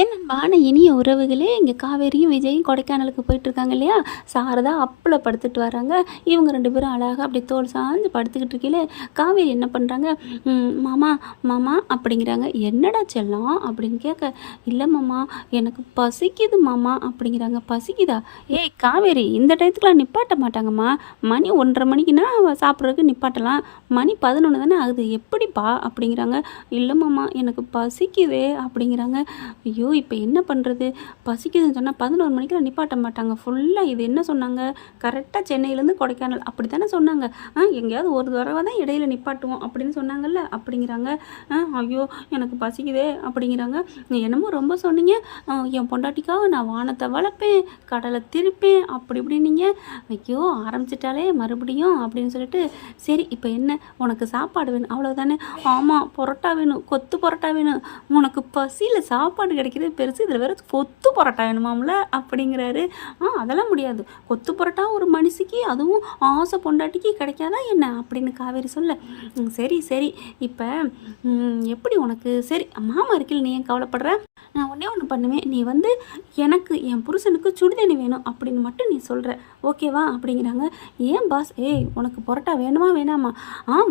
என் அன்பான இனிய உறவுகளே, இங்கே காவேரியும் விஜயும் கொடைக்கானலுக்கு போயிட்டுருக்காங்க இல்லையா? சாரதா அப்பில் படுத்துட்டு வராங்க. இவங்க 2 பேரும் அழகாக அப்படி தோள் சாஞ்சு படுத்துக்கிட்டு இருக்கையில காவேரி என்ன பண்ணுறாங்க, மாமா மாமா அப்படிங்கிறாங்க. என்னடா செல்லம் அப்படின்னு கேட்க, இல்லை மாமா எனக்கு பசிக்குது மாமா அப்படிங்கிறாங்க. பசிக்குதா? ஏய் காவேரி, இந்த டயத்துக்குலாம் நிப்பாட்ட மாட்டாங்கம்மா. மணி 1:30 மணிக்குன்னா சாப்பிட்றதுக்கு நிப்பாட்டலாம். மணி 11 தானே ஆகுது, எப்படிப்பா அப்படிங்கிறாங்க. இல்லை மாமா எனக்கு பசிக்குதே அப்படிங்கிறாங்க. ஐயோ இப்போ என்ன பண்ணுறது, பசிக்குதுன்னு சொன்னால் 11 மணிக்கெலாம் நிப்பாட்ட மாட்டாங்க. ஃபுல்லாக இது என்ன சொன்னாங்க, கரெக்டாக சென்னையிலேருந்து கொடைக்கானல் அப்படி தானே சொன்னாங்க. எங்கேயாவது ஒரு தடவை தான் இடையில நிப்பாட்டுவோம் அப்படின்னு சொன்னாங்கல்ல அப்படிங்கிறாங்க. ஐயோ எனக்கு பசிக்குதே அப்படிங்கிறாங்க. என்னமோ ரொம்ப சொன்னீங்க, என் பொண்டாட்டிக்காக நான் வானத்தை வளர்ப்பேன், கடலை திருப்பேன் அப்படி இப்படின்னீங்க. ஐயோ ஆரம்பிச்சிட்டாலே மறுபடியும் அப்படின்னு சொல்லிட்டு, சரி இப்போ என்ன உனக்கு சாப்பாடு வேணும் அவ்வளோதானே? ஆமாம் பரோட்டா வேணும், கொத்து பரோட்டா வேணும். உனக்கு பசியில் சாப்பாடு கிடைக்கிறது பெருசு, இதில் வேறு கொத்து பரோட்டா வேணுமாம்ல அப்படிங்கிறாரு. அதெல்லாம் முடியாது, கொத்து பரோட்டா ஒரு மனுஷிக்கு அதுவும் ஆசை பொண்டாட்டிக்கு கிடைக்காதா என்ன அப்படின்னு காவேரி சொல்ல, சரி சரி இப்போ எப்படி உனக்கு, சரி மாமா இருக்கில் நீ ஏன் கவலைப்படுற, நான் ஒன்றே ஒன்று பண்ணுவேன், நீ வந்து எனக்கு என் புருஷனுக்கு சுடுதண்ணி வேணும் அப்படின்னு மட்டும் நீ சொல்கிற ஓகேவா அப்படிங்கிறாங்க. ஏன் பாஸ், ஏய் உனக்கு பரோட்டா வேணுமா வேணாமா?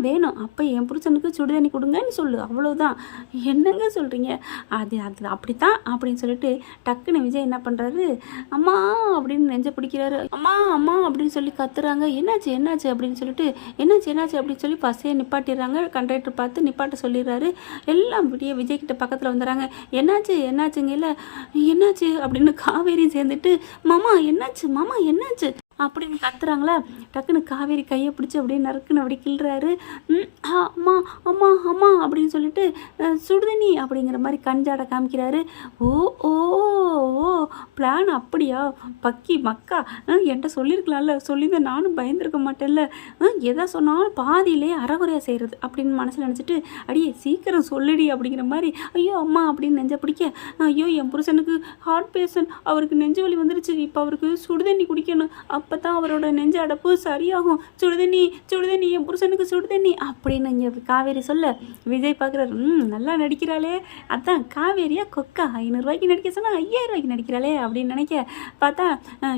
வேணும், அப்போ என் புருஷனுக்கு சுடுதண்ணி கொடுங்கன்னு சொல்லு, அவ்வளோதான். என்னங்க சொல்கிறீங்க, அது அது அப்படித்தான் அப்படின்னு சொல்லிட்டு டக்குன்னு விஜய் என்ன பண்ணுறாரு, அம்மா அப்படின்னு நெஞ்ச பிடிக்கிறாரு. அம்மா அம்மா அப்படின்னு சொல்லி கத்துறாங்க. என்னாச்சு என்னாச்சு அப்படின்னு சொல்லிட்டு, என்னாச்சு என்னாச்சு அப்படின்னு சொல்லி பஸ்ஸையை நிப்பாட்டிடுறாங்க. கண்டக்டர் பார்த்து நிப்பாட்ட சொல்லிடுறாரு. எல்லாம் விடிய விஜய் கிட்ட பக்கத்தில் வந்துடுறாங்க. என்னாச்சு என்னாச்சுங்க, இல்லை என்னாச்சு அப்படின்னு காவேரியும் சேர்ந்துட்டு, மாமா என்னாச்சு மாமா என்னாச்சு அப்படின்னு கத்துறாங்களா. டக்குன்னு காவேரி கையை பிடிச்சி அப்படியே நறுக்குன்னு அப்படி கிள்றாரு. அம்மா அம்மா அம்மா அப்படின்னு சொல்லிட்டு, சுடுதண்ணி அப்படிங்கிற மாதிரி கஞ்சாட காமிக்கிறாரு. ஓ ஓ ஓ பிளான் அப்படியா, பக்கி மக்கா, என்கிட்ட சொல்லியிருக்கலாம்ல, சொல்லிதான் நானும் பயந்துருக்க மாட்டேன்ல, எதை சொன்னாலும் பாதியிலேயே அறகுறையாக செய்கிறது அப்படின்னு மனசில் நினச்சிட்டு, அடியே சீக்கிரம் சொல்லுடி அப்படிங்கிற மாதிரி, ஐயோ அம்மா அப்படின்னு நெஞ்ச பிடிக்க, ஐயோ என் புருஷனுக்கு ஹார்ட் பேஷண்ட், அவருக்கு நெஞ்சு வலி வந்துருச்சு, இப்போ அவருக்கு சுடுதண்ணி குடிக்கணும், அப்போ தான் அவரோட நெஞ்சு அடப்பு சரியாகும், சுடுதண்ணி சுடுதண்ணி என் புருஷனுக்கு சுடுதண்ணி அப்படின்னு இங்கே காவேரி சொல்ல, விஜய் பார்க்குறாரு, நல்லா நடிக்கிறாளே, அதான் காவேரியா கொக்கா, 500 ரூபாய்க்கு நடிக்க சொன்னால் 5000 ரூபாய்க்கு நடிக்கிறாளே அப்படின்னு நினைக்க, பார்த்தா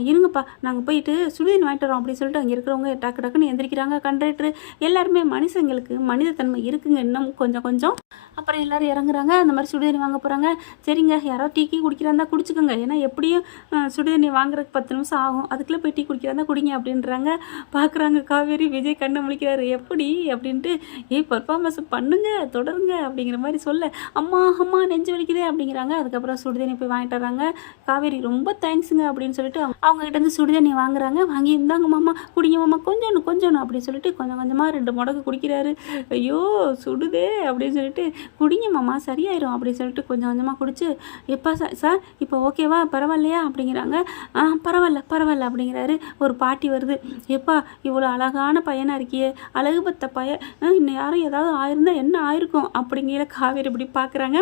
இருங்கப்பா நாங்கள் போயிட்டு சுடுதண்ணி வாங்கிட்டு வரோம் அப்படின்னு சொல்லிட்டு அங்கே இருக்கிறவங்க டக்கு டக்குன்னு எந்திரிக்கிறாங்க. கண்டக்டர் எல்லாருமே மனுஷங்களுக்கு மனிதத்தன்மை இருக்குங்க இன்னும் கொஞ்சம் கொஞ்சம். அப்புறம் எல்லோரும் இறங்குறாங்க, அந்த மாதிரி சுடுதண்ணி வாங்க போகிறாங்க. சரிங்க யாரோ டீ குடிக்கிறாந்தா குடிச்சுக்கோங்க, ஏன்னா எப்படியும் சுடுதண்ணி வாங்குறதுக்கு 10 நிமிஷம் ஆகும், அதுக்குள்ளே போய் டீ குடிக்கிறாந்தா குடிங்க அப்படின்றாங்க. பார்க்குறாங்க காவேரி, விஜய் கண்ணை முழிக்கிறாரு, எப்படி அப்படின்ட்டு, பர்ஃபார்மன்ஸ் பண்ணுங்க தொடருங்க அப்படிங்கிற மாதிரி சொல்ல, அம்மா அம்மா நெஞ்சு வலிக்குதே அப்படிங்கிறாங்க. அதுக்கப்புறம் சுடுதண்ணி போய் வாங்கிட்டு வர்றாங்க. காவேரி ரொம்ப தேங்க்ஸுங்க அப்படின்னு சொல்லிட்டு அவங்ககிட்ட இருந்து சுடுதண்ணி வாங்குறாங்க. வாங்கி இருந்தாங்க மாமா குடிங்க மாமா கொஞ்சம் அப்படின்னு சொல்லிட்டு கொஞ்சம் கொஞ்சமாக 2 முடக்கு குடிக்கிறாரு. ஐயோ சுடுதே அப்படின்னு சொல்லிட்டு, குடிங்க மாமா சரியாயிரும் அப்படின்னு சொல்லிட்டு கொஞ்சம் கொஞ்சமாக குடிச்சு, எப்பா சார் இப்போ ஓகேவா பரவாயில்லையா அப்படிங்கிறாங்க. பரவாயில்ல பரவாயில்ல அப்படிங்கிறாரு. ஒரு பாட்டி வருது, எப்பா இவ்வளோ அழகான பையனாக இருக்கியே, அழகு பத்த பையன், இன்னும் யாரும் ஏதாவது ஆயிருந்தால் என்ன ஆயிருக்கும் அப்படிங்கிற காவேரி இப்படி பார்க்குறாங்க.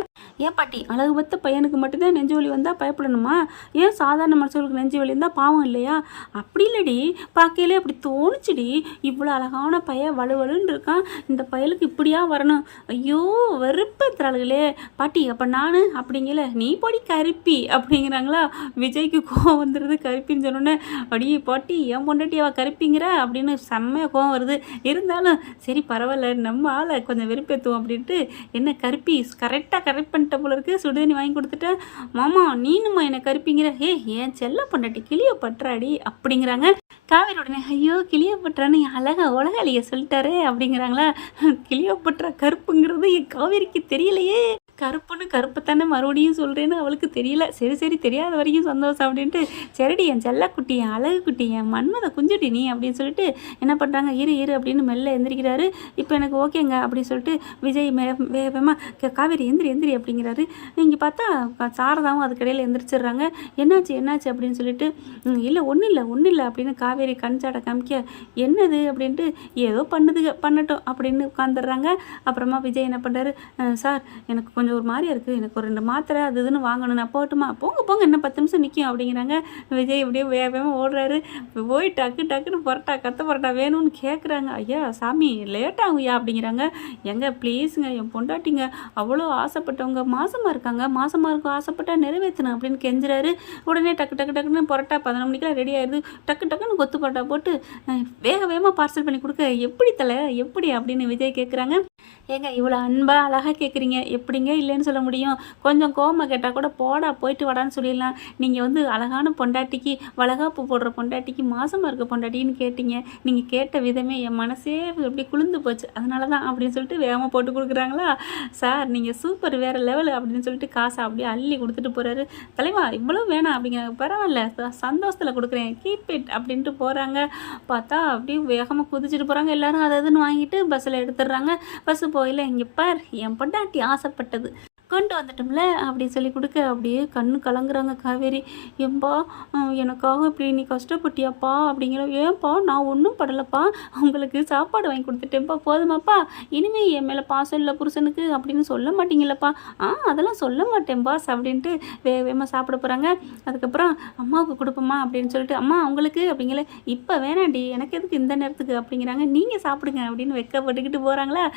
ஏன் பாட்டி, அழகு பத்த பையனுக்கு மட்டும்தான் நெஞ்சு வலி வந்தால் பயப்படணுமா, ஏன் சாதாரண மனுஷங்களுக்கு நெஞ்சு வலி இருந்தால் பாவம் இல்லையா? அப்படி இல்லடி, பார்க்கையிலே அப்படி தோணுச்சுடி, இவ்வளோ அழகான பையன் வலுவலுன்னு இருக்கான், இந்த பயலுக்கு இப்படியா வரணும், ஐயோ வெறுப்பேற்றுறாளுகளே பாட்டி, அப்போ நான் அப்படிங்கல, நீ போடி கருப்பி அப்படிங்கிறாங்களா. விஜய்க்கு கோவம் வந்துடுது, கருப்பின்னு சொன்னோன்னே, அடியே பாட்டி ஏன் பொண்டாட்டி அவள் கருப்பிங்கிற அப்படின்னு செம்மையாக கோவம் வருது. இருந்தாலும் சரி பரவாயில்ல, நம்ம ஆளை கொஞ்சம் வெறுப்பேற்றுவோம் அப்படின்ட்டு, என்ன கருப்பி கரெக்டாக கரெக்ட் பண்ணிட்ட போல இருக்குது, சுடுதண்ணி வாங்கி கொடுத்துட்டேன், மாமா நீனுமா என்னை கருப்பிங்கிற, ஏன் செல்ல பொண்டாட்டி கிளியப்பற்றாடி அப்படிங்கிறாங்க. காவேரி உடனே, ஐயோ கிளியப்பற்றான்னு அழகா உலகாளிய சொல்லிட்டாரே அப்படிங்கிறாங்களா. கிளியப்பற்றா கருப்புங்கிறது என் காவேரிக்கு தெரியலையே, கருப்புன்னு கருப்புத்தானே மறுபடியும் சொல்கிறேன்னு அவளுக்கு தெரியல. சரி சரி தெரியாத வரைக்கும் சந்தோஷம் அப்படின்ட்டு, சரிடி என் செல்லக்குட்டி, என் அழகு குட்டி, என் மன்மத குஞ்சுட்டி நீ அப்படின்னு சொல்லிட்டு என்ன பண்ணுறாங்க, இரு அப்படின்னு மெல்ல எந்திரிக்கிறாரு. இப்போ எனக்கு ஓகேங்க அப்படின்னு சொல்லிட்டு விஜய் வேகமாக காவேரி எந்திரி அப்படிங்கிறாரு. இங்கே பார்த்தா சாரதாவும் அதுக்கடையில் எந்திரிச்சிடுறாங்க. என்னாச்சு அப்படின்னு சொல்லிட்டு, இல்லை ஒன்றும் இல்லை அப்படின்னு காவேரி கண்சாட காமிக்க, என்னது அப்படின்ட்டு, ஏதோ பண்ணட்டும் அப்படின்னு உட்காந்துடுறாங்க. அப்புறமா விஜய் என்ன பண்ணுறாரு, சார் எனக்கு கொஞ்சம் ஒரு மாதிரியா இருக்குது, எனக்கு ஒரு 2 மாத்திரை அது இதுன்னு வாங்கணும், நான் போகட்டுமா? போங்க போங்க, இன்னும் 10 நிமிஷம் நிற்கும் அப்படிங்கிறாங்க. விஜய் இப்படியே வேகமாக ஓடுறாரு. போய் டக்கு டக்குன்னு பரோட்டா கத்த பரோட்டா வேணும்னு கேட்குறாங்க. ஐயா சாமி லேட் ஆகுயா அப்படிங்கிறாங்க. எங்க ப்ளீஸுங்க, என் பொண்டாட்டிங்க அவ்வளோ ஆசைப்பட்டவங்க மாசமாக இருக்காங்க, மாசமாக இருக்கும் ஆசைப்பட்டா நிறைவேற்றணும் அப்படின்னு கெஞ்சுறாரு. உடனே டக்கு டக்கு டக்குன்னு பரோட்டா 11 மணிக்கெல்லாம் ரெடி ஆயிடுது. டக்கு டக்குன்னு கொத்து பரோட்டா போட்டு வேக வேகமாக பார்சல் பண்ணி கொடுக்க, எப்படி தலை எப்படி அப்படின்னு விஜய் கேட்குறாங்க. ஏங்க இவ்வளோ அன்பா அழகாக கேட்குறீங்க, எப்படிங்க இல்லைன்னு சொல்ல முடியும்? கொஞ்சம் கோவமாக கேட்டால் கூட போடா போயிட்டு வாடான்னு சொல்லிடலாம். நீங்கள் வந்து அழகான பொண்டாட்டிக்கு, வளகாப்பு போடுற பொண்டாட்டிக்கு, மாசமாக இருக்க பொண்டாட்டின்னு கேட்டீங்க. நீங்கள் கேட்ட விதமே என் மனசே அப்படி குளிர்ந்து போச்சு, அதனால தான் அப்படின்னு சொல்லிட்டு வேகமாக போட்டு கொடுக்குறாங்களா. சார் நீங்கள் சூப்பர், வேறு லெவல் அப்படின்னு சொல்லிட்டு காசை அப்படியே அள்ளி கொடுத்துட்டு போகிறாரு. தலைவா இவ்வளோ வேணாம் அப்படிங்கிறாங்க. பரவாயில்ல சந்தோஷத்தில் கொடுக்குறேன், கீப் இட் அப்படின்ட்டு போகிறாங்க. பார்த்தா அப்படியே வேகமாக குதிச்சுட்டு போகிறாங்க. எல்லாரும் அதை அதுன்னு வாங்கிட்டு பஸ்ஸில் எடுத்துடுறாங்க. பஸ்ஸு போயில, இங்கே பார் என் பொண்டாட்டி ஆசைப்பட்டது கொண்டு வந்துட்டோம்ல அப்படின்னு சொல்லி கொடுக்க, அப்படியே கண்ணு கலங்குறாங்க காவேரி. ஏன்பா எனக்காக இப்படி நீ கஷ்டப்பட்டியாப்பா அப்படிங்கிற. ஏன்ப்பா நான் ஒன்றும் படலைப்பா, உங்களுக்கு சாப்பாடு வாங்கி கொடுத்துட்டேன்ப்பா, போதுமாப்பா, இனிமேல் என் மேலே பாசம் இல்லை புருஷனுக்கு அப்படின்னு சொல்ல மாட்டீங்களப்பா? அதெல்லாம் சொல்ல மாட்டேன் பாஸ் அப்படின்ட்டு வேகமாக சாப்பிட போகிறாங்க. அதுக்கப்புறம் அம்மாவுக்கு கொடுப்போம்மா அப்படின்னு சொல்லிட்டு, அம்மா அவங்களுக்கு அப்படிங்கிற. இப்போ வேணாண்டி, எனக்கு எதுக்கு இந்த நேரத்துக்கு அப்படிங்கிறாங்க. நீங்கள் சாப்பிடுங்க அப்படின்னு வெக்கப்பட்டுக்கிட்டு போகிறாங்களா.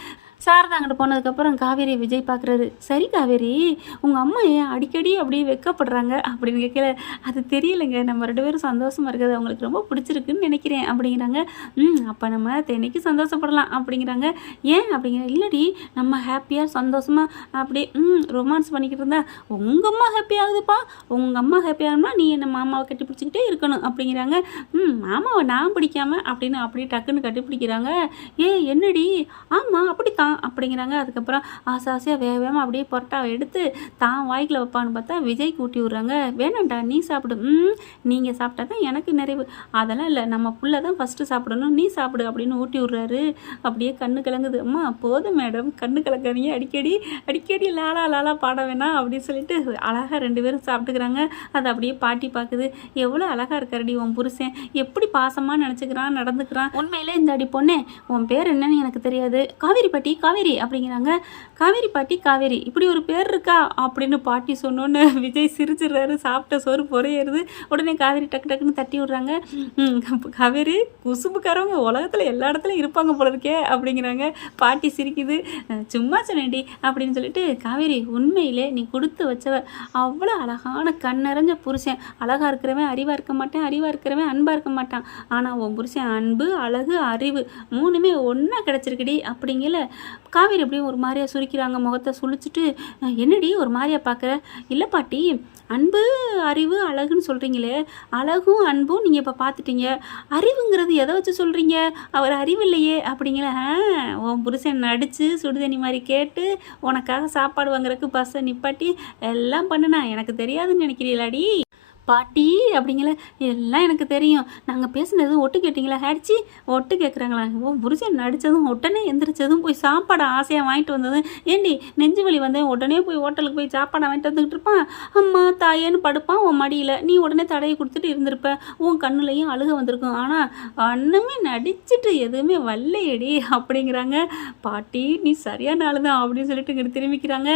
சாரதா அங்கிட்டு போனதுக்கப்புறம் காவேரி விஜய் பார்க்குறாரு. சரி காவேரி, உங்கள் அம்மா ஏன் அடிக்கடி அப்படியே வெக்கப்படுறாங்க அப்படின்னு கேட்கல. அது தெரியலைங்க, நம்ம 2 பேரும் சந்தோஷமாக இருக்கிறது அவங்களுக்கு ரொம்ப பிடிச்சிருக்குன்னு நினைக்கிறேன் அப்படிங்கிறாங்க. அப்போ நம்ம தென்னைக்கு சந்தோஷப்படலாம் அப்படிங்கிறாங்க. ஏன் அப்படிங்கிற. இல்லடி, நம்ம ஹாப்பியாக சந்தோஷமாக அப்படியே ரொமான்ஸ் பண்ணிக்கிட்டு இருந்தா உங்கள் அம்மா ஹாப்பி ஆகுதுப்பா. உங்கள் அம்மா ஹாப்பி ஆகணும்னா நீ என்ன மாமாவை கட்டி பிடிச்சிக்கிட்டே இருக்கணும் அப்படிங்கிறாங்க. மாமாவை நான் பிடிக்காம அப்படின்னு அப்படியே டக்குன்னு கட்டி பிடிக்கிறாங்க. என்னடி? ஆமாம் அப்படித்தான் அப்படிங்கிறாங்க. அதுக்கப்புறம் ஆசையாக வேகமாக அப்படியே பரோட்டாவை எடுத்து தான் வாய்க்கில் வைப்பான்னு பார்த்தா விஜய்க்கு ஊட்டி விட்றாங்க. வேணாண்டா நீ சாப்பிடு, நீங்கள் சாப்பிட்டா தான் எனக்கு நிறைவு, அதெல்லாம் இல்லை, நம்ம புள்ள தான் ஃபஸ்ட்டு சாப்பிடணும், நீ சாப்பிடு அப்படின்னு ஊட்டி விட்றாரு. அப்படியே கண்ணு கலங்குது. அம்மா போதும் மேடம், கண்ணு கலக்காதீங்க, அடிக்கடி அடிக்கடி லாலா லாலா பாட வேணாம் அப்படின்னு சொல்லிட்டு அழகாக 2 பேரும் சாப்பிட்டுக்கிறாங்க. அது அப்படியே பாட்டி பார்க்குது. எவ்வளோ அழகாக இருக்காருடி உன் புருஷன், எப்படி பாசமாக நினச்சிக்கிறான் நடந்துக்கிறான். உண்மையிலே இந்த அடி பொண்ணே, உன் பேர் என்னன்னு எனக்கு தெரியாது, காவேரி பாட்டி காவேரி அப்படிங்கிறாங்க. காவேரி பாட்டி காவேரி, இப்படி ஒரு பேர் இருக்கா அப்படின்னு பாட்டி சொன்னோன்னு விஜய் சிரிச்சிடுறாரு. சாப்பிட்ட சோறு பொறையேறுது. உடனே காவேரி டக்கு டக்குன்னு தட்டி விட்றாங்க. காவேரி குசும்புக்காரவங்க உலகத்தில் எல்லா இடத்துலையும் இருப்பாங்க போல இருக்கே அப்படிங்கிறாங்க. பாட்டி சிரிக்குது. சும்மா சொன்னேன்டி அப்படின்னு சொல்லிட்டு, காவேரி உண்மையிலே நீ கொடுத்து வச்சவ, அவ்வளோ அழகான கண்ணறிஞ்ச புருஷன். அழகாக இருக்கிறவன் அறிவாக இருக்க மாட்டேன், அறிவாக இருக்கிறவன் அன்பாக இருக்க மாட்டான். ஆனால் உன் புருஷன் அன்பு அழகு அறிவு 3மே ஒன்றா கிடச்சிருக்குடி அப்படிங்கல. காவேரி அப்படியே ஒரு மாதிரியாக சுருக்கிறாங்க, முகத்தை சுழிச்சிட்டு. என்னடி ஒரு மாதிரியாக பார்க்குற? இல்லை பாட்டி, அன்பு அறிவு அழகுன்னு சொல்கிறீங்களே, அழகும் அன்பும் நீங்கள் இப்போ பார்த்துட்டீங்க, அறிவுங்கிறது எதை வச்சு சொல்கிறீங்க? அவர் அறிவு இல்லையே அப்படிங்கிற. உன் புருஷன் நடித்து சுடுதண்ணி மாதிரி கேட்டு உனக்காக சாப்பாடு வாங்குறதுக்கு பஸ்ஸை நிப்பாட்டி எல்லாம் பண்ணுனா எனக்கு தெரியாதுன்னு நினைக்கிறீங்களாடி? பாட்டி அப்படிங்கிற. எல்லாம் எனக்கு தெரியும், நாங்கள் பேசுனது ஒட்டு கேட்டிங்களா? ஹேட்ச்சி ஒட்டு கேட்குறாங்களா? புருஷன் நடித்ததும் உடனே எந்திரிச்சதும் போய் சாப்பாடை ஆசையாக வாங்கிட்டு வந்ததும். ஏண்டி நெஞ்சு வலி வந்தேன் உடனே போய் ஹோட்டலுக்கு போய் சாப்பாடை வாங்கிட்டு வந்துக்கிட்டு இருப்பான், அம்மா தாயேன்னு படுப்பான் உன் மடியில், நீ உடனே தடையை கொடுத்துட்டு இருந்திருப்ப, உன் கண்ணுலையும் அழுக வந்திருக்கும். ஆனால் அண்ணமே நடிச்சுட்டு எதுவுமே வல்லையடி அப்படிங்கிறாங்க. பாட்டி நீ சரியான ஆளு தான் அப்படின்னு சொல்லிட்டு இங்கிட்டு திரும்பிக்கிறாங்க.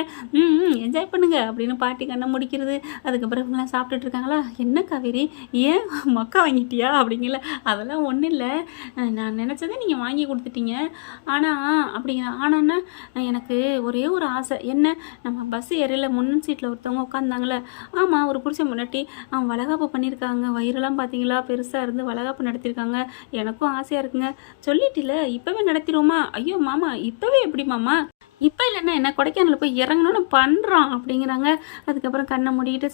என்ஜாய் பண்ணுங்க அப்படின்னு பாட்டி கண்ணை முடிக்கிறது. அதுக்கப்புறம் இவங்களாம் சாப்பிட்டுட்டு இருக்காங்களா. என்ன காவேரி, ஏன் மக்கா வாங்கிட்டியா அப்படிங்கல. அதெல்லாம் ஒன்றும் இல்லை, நான் நினச்சதை நீங்கள் வாங்கி கொடுத்துட்டீங்க. ஆனால் அப்படிங்கிற. ஆனான்னா எனக்கு ஒரே ஒரு ஆசை. என்ன? நம்ம பஸ் ஏறையில் முன்னன் சீட்டில் ஒருத்தவங்க உட்காந்தாங்களே, ஆமாம் ஒரு புருஷன் முன்னாடி அவன் வளகாப்பு பண்ணியிருக்காங்க, வயிறெல்லாம் பார்த்தீங்களா பெருசாக இருந்து வளகாப்பு நடத்தியிருக்காங்க. எனக்கும் ஆசையாக இருக்குங்க. சொல்லிட்டில்ல இப்போவே நடத்திடுவோமா? ஐயோ மாமா இப்போவே எப்படி மாமா? இப்போ இல்லைன்னா என்ன, கொடைக்கானல் போய் இறங்கணும்னு பண்ணுறோம் அப்படிங்கிறாங்க. அதுக்கப்புறம் கண்ணை மூடிக்கிட்டு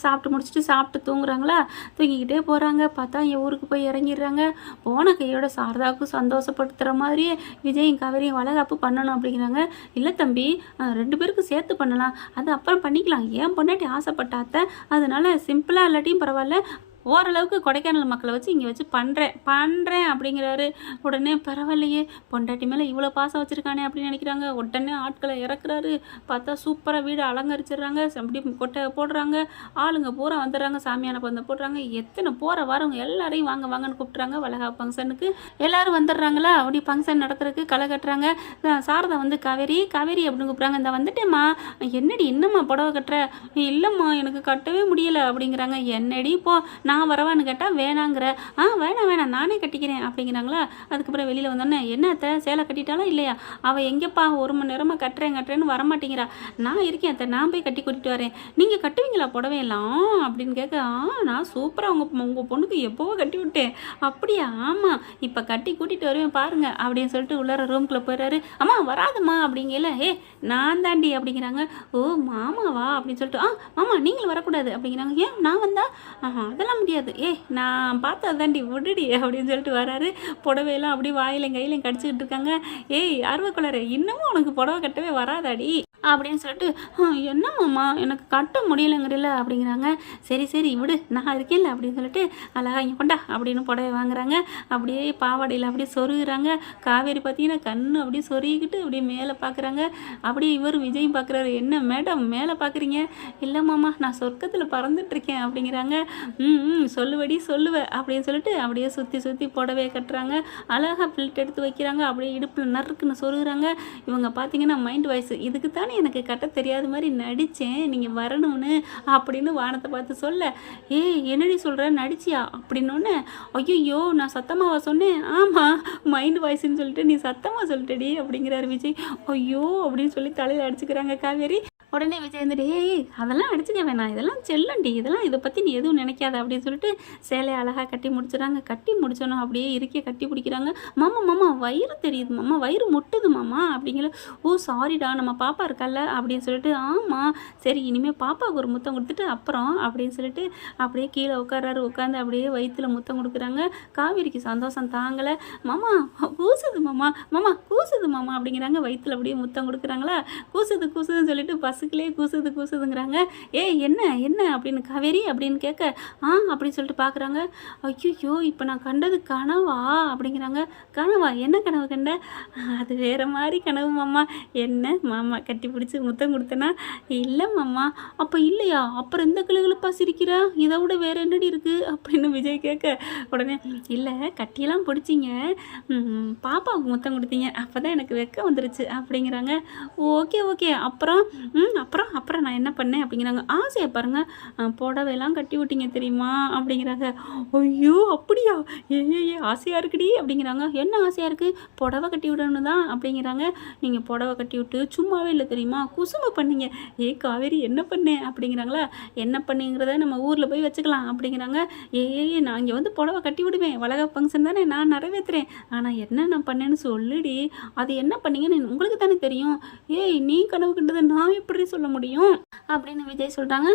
சாப்பிட்டு தூங்குறாங்களா. தூங்கிக்கிட்டே போகிறாங்க. பார்த்தா என் ஊருக்கு போய் இறங்கிடுறாங்க. போன கையோட சாரதாவுக்கும் சந்தோஷப்படுத்துகிற மாதிரியே விஜயும் காவேரியும் வளகாப்பு பண்ணணும் அப்படிங்கிறாங்க. இல்லை தம்பி, 2 பேருக்கும் சேர்த்து பண்ணலாம், அது அப்புறம் பண்ணிக்கலாம், ஏன் பொண்டாட்டி ஆசைப்பட்டாத்த, அதனால சிம்பிளாக இல்லாட்டியும் பரவாயில்ல ஓரளவுக்கு கொடைக்கானல் மக்களை வச்சு இங்கே வச்சு பண்ணுறேன் அப்படிங்கிறாரு. உடனே பரவாயில்லையே, பொண்டாட்டி மேலே இவ்வளோ பாசம் வச்சுருக்கானே அப்படின்னு நினைக்கிறாங்க. உடனே ஆட்களை இறக்குறாரு. பார்த்தா சூப்பராக வீடு அலங்கரிச்சிடுறாங்க. அப்படி கொட்டை போடுறாங்க. ஆளுங்க பூரா வந்துடுறாங்க. சாமியான பந்தம் போடுறாங்க. எத்தனை போகிற வரவங்க எல்லாரையும் வாங்க வாங்கன்னு கூப்பிட்றாங்க வளகாப்பு ஃபங்க்ஷனுக்கு. எல்லோரும் வந்துடுறாங்களா. அப்படி ஃபங்க்ஷன் நடத்துறதுக்கு களை கட்டுறாங்க. சாரதா வந்து காவேரி அப்படின்னு கூப்பிட்றாங்க. இந்த வந்துட்டேம்மா. என்னடி இன்னம்மா புடவை கட்டுற? இல்லைம்மா எனக்கு கட்டவே முடியலை அப்படிங்கிறாங்க. என்னடி போ, நான் வரவான்னு கேட்டால் வேணாங்கிற. வேணாம் நானே கட்டிக்கிறேன் அப்படிங்கிறாங்களா. அதுக்கப்புறம் வெளியில் வந்தோன்னே என்னத்த சேலை கட்டிட்டாலா இல்லையா? அவள் எங்கேப்பா 1 மணி நேரமாக கட்டுறேன்னு வரமாட்டேங்கிறா. நான் இருக்கேன் அத்தை, நான் போய் கட்டி கூட்டிகிட்டு வரேன். நீங்கள் கட்டுவீங்களா புடவையெல்லாம் அப்படின்னு கேட்க, நான் சூப்பராக உங்கள் பொண்ணுக்கு எப்போவோ கட்டி விட்டேன். அப்படியா? ஆமாம், இப்போ கட்டி கூட்டிகிட்டு வருவேன் பாருங்க அப்படின்னு சொல்லிட்டு உள்ளார ரூம்குள்ளே போயிடுறாரு. அம்மா வராதுமா அப்படிங்கல. நான் தாண்டி அப்படிங்கிறாங்க. ஓ மாமாவா அப்படின்னு சொல்லிட்டு, மாமா நீங்களும் வரக்கூடாது அப்படிங்கிறாங்க. ஏன் நான் வந்தா? அதெல்லாம் முடியாது. நான் பார்த்தா தாண்டி விடுடி அப்படின்னு சொல்லிட்டு வராரு. புடவையெல்லாம் அப்படியே வாயிலையும் கையிலையும் கடிச்சிக்கிட்டு இருக்காங்க. ஆர்வக்குளர் இன்னமும் உனக்கு புடவை கட்டவே வராதாடி அப்படின்னு சொல்லிட்டு, என்னம்மாம்மா எனக்கு கட்ட முடியலைங்கிறல அப்படிங்கிறாங்க. சரி விடு, நான் இருக்கேன்ல அப்படின்னு சொல்லிட்டு அழகா இங்கே கொண்டா அப்படின்னு புடவை வாங்குறாங்க. அப்படியே பாவாடையில் அப்படியே சொருகுறாங்க. காவேரி பார்த்தீங்கன்னா கண்ணு அப்படியே சொருகிக்கிட்டு அப்படியே மேலே பார்க்குறாங்க. அப்படியே இவர் விஜயும் பார்க்குறாரு. என்ன மேடம் மேலே பார்க்குறீங்க? இல்லை மாமா, நான் சொர்க்கத்தில் பறந்துட்டுருக்கேன் அப்படிங்கிறாங்க. சொல்லுவேன் அப்படின்னு சொல்லிட்டு அப்படியே சுற்றி புடவையை கட்டுறாங்க. அழகாக பில்ட் எடுத்து வைக்கிறாங்க. அப்படியே இடுப்பில் நறுக்குன்னு சொருகுறாங்க. இவங்க பார்த்தீங்கன்னா மைண்ட் வாய்ஸ், இதுக்கு தானே எனக்கு கட்ட தெரியாத மாதிரி நடித்தேன், நீங்கள் வரணும்னு அப்படின்னு வானத்தை பார்த்து சொல்ல, என்னடி சொல்கிற நடிச்சியா அப்படின்னோடனே, ஐயோ நான் சத்தமாவா சொன்னேன்? ஆமாம் மைண்ட் வாய்ஸ்ன்னு சொல்லிட்டு நீ சத்தமாக சொல்லிட்டடி அப்படிங்கிறாரு விஜய். ஐயோ அப்படின்னு சொல்லி தலையில் அடிச்சுக்கிறாங்க காவேரி. உடனே விஜய் வந்துட்டு, அதெல்லாம் அடிச்சுக்க வேணாம், இதெல்லாம் செல்லண்டி, இதெல்லாம் இதை பற்றி நீ எதுவும் நினைக்காத அப்படின்னு சொல்லிட்டு சேலையை அழகாக கட்டி முடிச்சுறாங்க. கட்டி முடிச்சோன்னா அப்படியே இறுக்கிய கட்டி பிடிக்கிறாங்க. மாமா வயிறு தெரியுது மாமா, வயிறு முட்டுது மாமா அப்படிங்கிற. ஓ சாரிடா, நம்ம பாப்பா இருக்கல்ல அப்படின்னு சொல்லிட்டு, ஆமாம் சரி இனிமேல் பாப்பாவுக்கு ஒரு முத்தம் கொடுத்துட்டு அப்புறம் அப்படின்னு சொல்லிட்டு அப்படியே கீழே உட்காராரு. உட்காந்து அப்படியே வயிற்றுல முத்தம் கொடுக்குறாங்க. காவேரிக்கு சந்தோஷம் தாங்கலை. மாமா கூசுது மாமா அப்படிங்கிறாங்க. வயிற்றுல அப்படியே முத்தம் கொடுக்குறாங்களா. கூசுதுன்னு சொல்லிட்டு பசுக்களே கூசுதுங்கிறாங்க. என்ன அப்படின்னு காவேரி அப்படின்னு கேட்க, அப்படின்னு சொல்லிட்டு பார்க்குறாங்க. ஐயோ இப்போ நான் கண்டது கனவா அப்படிங்கிறாங்க. கனவா? என்ன கனவு கண்ட? அது வேறு மாதிரி கனவு மாமா. என்ன மாமா கட்டி பிடிச்சி முத்தம் கொடுத்தனா? இல்லை மாமா. அப்போ இல்லையா? அப்புறம் இந்த கிளுகிழப்பா சிரிக்கிறா, இதை விட வேறு என்னடி இருக்குது அப்படின்னு விஜய் கேட்க, உடனே இல்லை கட்டியெல்லாம் பிடிச்சிங்க, பாப்பாவுக்கு முத்தம் கொடுத்தீங்க, அப்போ தான் எனக்கு வெக்கம் வந்துருச்சு அப்படிங்கிறாங்க. ஓகே அப்புறம் நான் என்ன பண்ணேன் அப்படிங்கிறாங்க. ஆசையை பாருங்கள், புடவையெல்லாம் கட்டி விட்டீங்க தெரியுமா அப்படிங்கிறாங்க. ஐயோ அப்படியா? ஆசையாக இருக்குடி அப்படிங்கிறாங்க. என்ன ஆசையாக இருக்குது? புடவை கட்டி விடணும் தான் அப்படிங்கிறாங்க. நீங்கள் புடவை கட்டி விட்டு சும்மாவே இல்லை தெரியுமா, குசுமை பண்ணீங்க. காவேரி என்ன பண்ணேன் அப்படிங்கிறாங்களா. என்ன பண்ணீங்கிறத நம்ம ஊரில் போய் வச்சுக்கலாம் அப்படிங்கிறாங்க. நான் இங்கே வந்து புடவை கட்டி விடுவேன், வளகாப்பு ஃபங்க்ஷன் தானே, நான் நிறைவேற்றுறேன். ஆனால் என்ன நான் பண்ணேன்னு சொல்லுடி, அது என்ன பண்ணீங்கன்னு உங்களுக்கு தானே தெரியும். நீ கனவு கண்டதை நான் எப்படி சொல்ல முடியும் அப்படின்னு விஜய் சொல்கிறாங்க.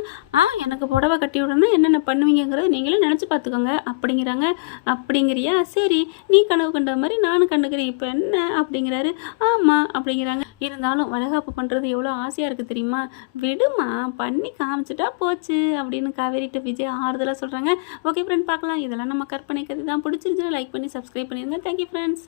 எனக்கு புடவை கட்டி விடணும், என்னென்ன பண்ணுவீங்கிறத நீங்களே நினச்சி பார்த்துக்கோங்க அப்படிங்கிறாங்க. அப்படிங்கிறியா? சரி நீ கனவு கண்ட மாதிரி நானும் கண்டுக்கிறேன், இப்போ என்ன அப்படிங்கிறாரு. ஆமாம் அப்படிங்கிறாங்க. இருந்தாலும் வளகாப்பு பண்ணுறது எவ்வளோ ஆசையாக இருக்குது தெரியுமா, விடுமா பண்ணி காமிச்சிட்டா போச்சு அப்படின்னு காவேரிட்ட விஜய் ஆறுதலாக சொல்கிறாங்க. ஓகே ஃப்ரெண்ட், பார்க்கலாம். இதெல்லாம் நம்ம கற்பனை கதை தான். பிடிச்சிருந்துச்சுன்னா லைக் பண்ணி சப்ஸ்கிரைப் பண்ணிடுங்க. Thank you friends.